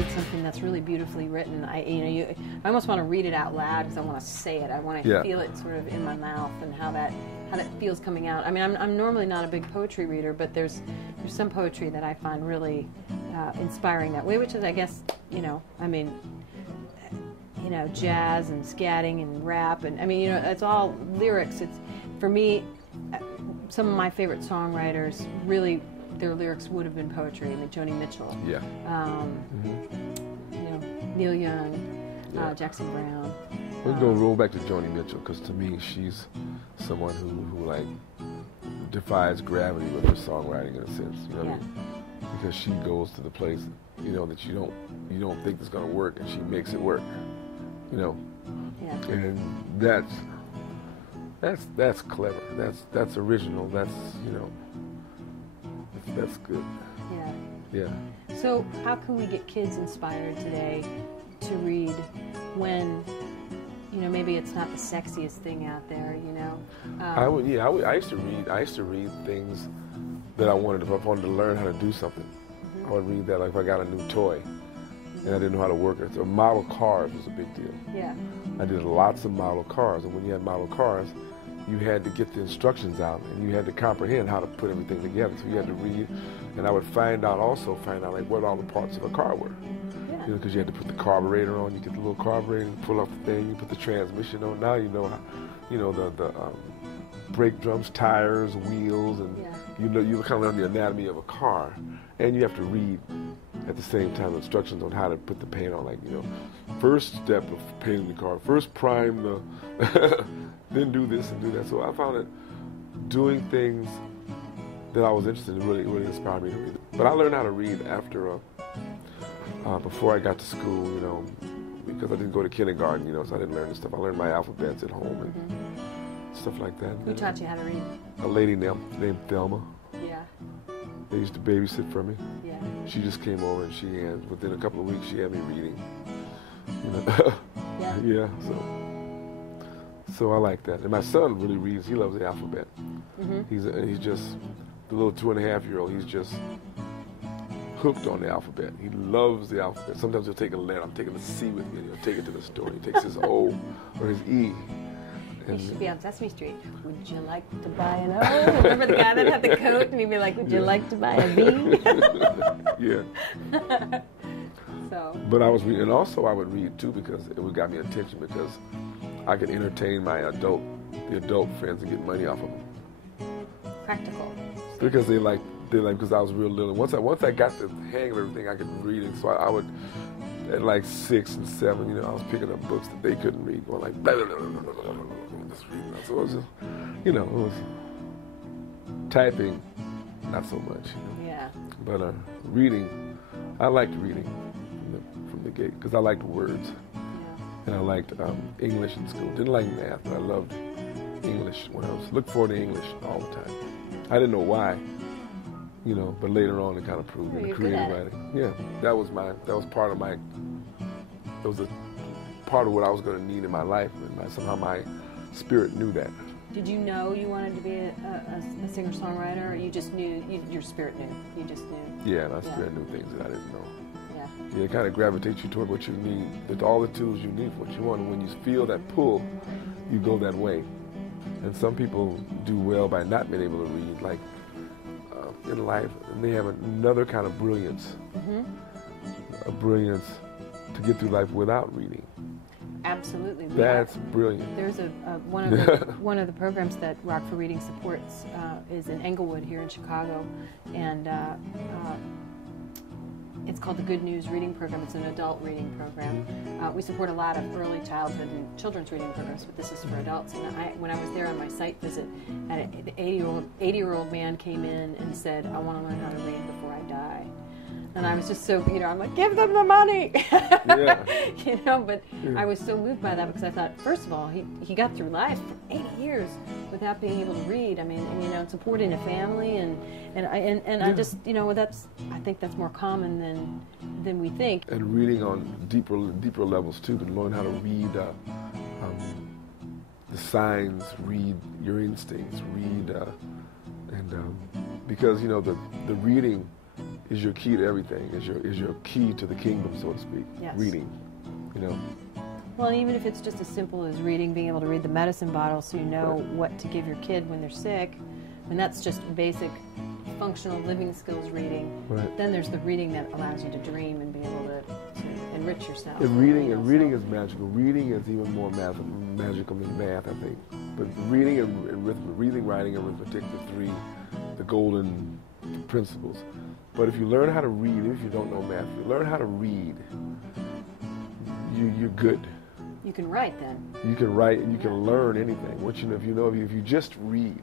read something that's really beautifully written, I almost want to read it out loud because I want to say it. I want to feel it sort of in my mouth and how that feels coming out. I mean, I'm normally not a big poetry reader, but there's some poetry that I find really inspiring that way, which is, I guess, jazz and scatting and rap, and it's all lyrics. It's, for me, some of my favorite songwriters, really, their lyrics would have been poetry. I mean, Joni Mitchell, Neil Young, Jackson Brown. We're going to roll back to Joni Mitchell, because to me, she's someone who like defies gravity with her songwriting, in a sense. You know what I mean? Because she goes to the place, that you don't think it's going to work, and she makes it work. And that's clever. That's original. That's that's good. Yeah. So how can we get kids inspired today to read when maybe it's not the sexiest thing out there? I used to read things that I wanted to learn how to do something. I would read that, like if I got a new toy and I didn't know how to work it. So model cars was a big deal. Yeah. I did lots of model cars, and when you had model cars, you had to get the instructions out, and you had to comprehend how to put everything together. So you had to read, and I would find out like what all the parts of a car were. Yeah. Because you had to put the carburetor on. You get the little carburetor, you pull off the thing, you put the transmission on. Now you know how, the brake drums, tires, wheels, and you kind of learn the anatomy of a car, and you have to read at the same time instructions on how to put the paint on. Like first step of painting the car, first prime the, then do this and do that. So I found that doing things that I was interested in really inspired me to read. But I learned how to read after before I got to school, because I didn't go to kindergarten, so I didn't learn this stuff. I learned my alphabets at home and stuff like that. Who taught you how to read? A lady named Thelma. Yeah. They used to babysit for me. Yeah. She just came over, and within a couple of weeks she had me reading. Yeah. Yeah. So I like that. And my son really reads. He loves the alphabet. He's just the little 2.5-year-old. He's just hooked on the alphabet. He loves the alphabet. Sometimes he'll take a letter. I'm taking the C with me, and he'll take it to the store. He takes his O or his E. He should be on Sesame Street. Would you like to buy an O? Remember the guy that had the coat, and he'd be like, would you like to buy a V? Yeah. So. But I was reading, and also I would read too, because it would got me attention, because I could entertain my adult friends and get money off of them. Practical. Because they like because I was real little. Once I got the hang of everything, I could read it. So I would, at like 6 and 7, I was picking up books that they couldn't read, going like, blah, blah, blah, blah, blah, blah, blah, just reading. So it was just, it was typing, not so much. Yeah. But reading, I liked reading from the gate, because I liked words. Yeah. And I liked English in school. Didn't like math, but I loved English when I was, looked forward to English all the time. I didn't know why. But later on it kind of proved in the creative writing. Yeah, that was part of what I was going to need in my life, and somehow my spirit knew that. Did you know you wanted to be a singer-songwriter, or you just knew, your spirit knew? You just knew? Yeah, my spirit knew things that I didn't know. Yeah. It kind of gravitates you toward what you need, with all the tools you need for what you want, and when you feel that pull, you go that way. And some people do well by not being able to read, like in life, and they have another kind of brilliance, a brilliance to get through life without reading. Absolutely. That's brilliant. There's one of the programs that Rock for Reading supports is in Englewood here in Chicago, and it's called the Good News Reading Program. It's an adult reading program. We support a lot of early childhood and children's reading programs, but this is for adults. And when I was there on my site visit, an 80-year-old man came in and said, I want to learn how to read before I die. And I was just so, I'm like, give them the money! Yeah. But I was so moved by that, because I thought, first of all, he got through life for 80 years without being able to read. I mean, and, supporting a family, I just, I think that's more common than we think. And reading on deeper levels too, to learn how to read the signs, read your instincts, read, because the reading is your key to everything. Is your key to the kingdom, so to speak. Yes. Reading, you know. Well, and even if it's just as simple as reading, being able to read the medicine bottle so you know what to give your kid when they're sick, and that's just basic functional living skills reading. Right. Then there's the reading that allows you to dream and be able to enrich yourself. And reading is magical. Reading is even more magical than math, I think. But reading and reading, writing, and arithmetic, the golden principles. But if you learn how to read, even if you don't know math, if you learn how to read, you're good. You can write then. You can write and you can learn anything. If you just read,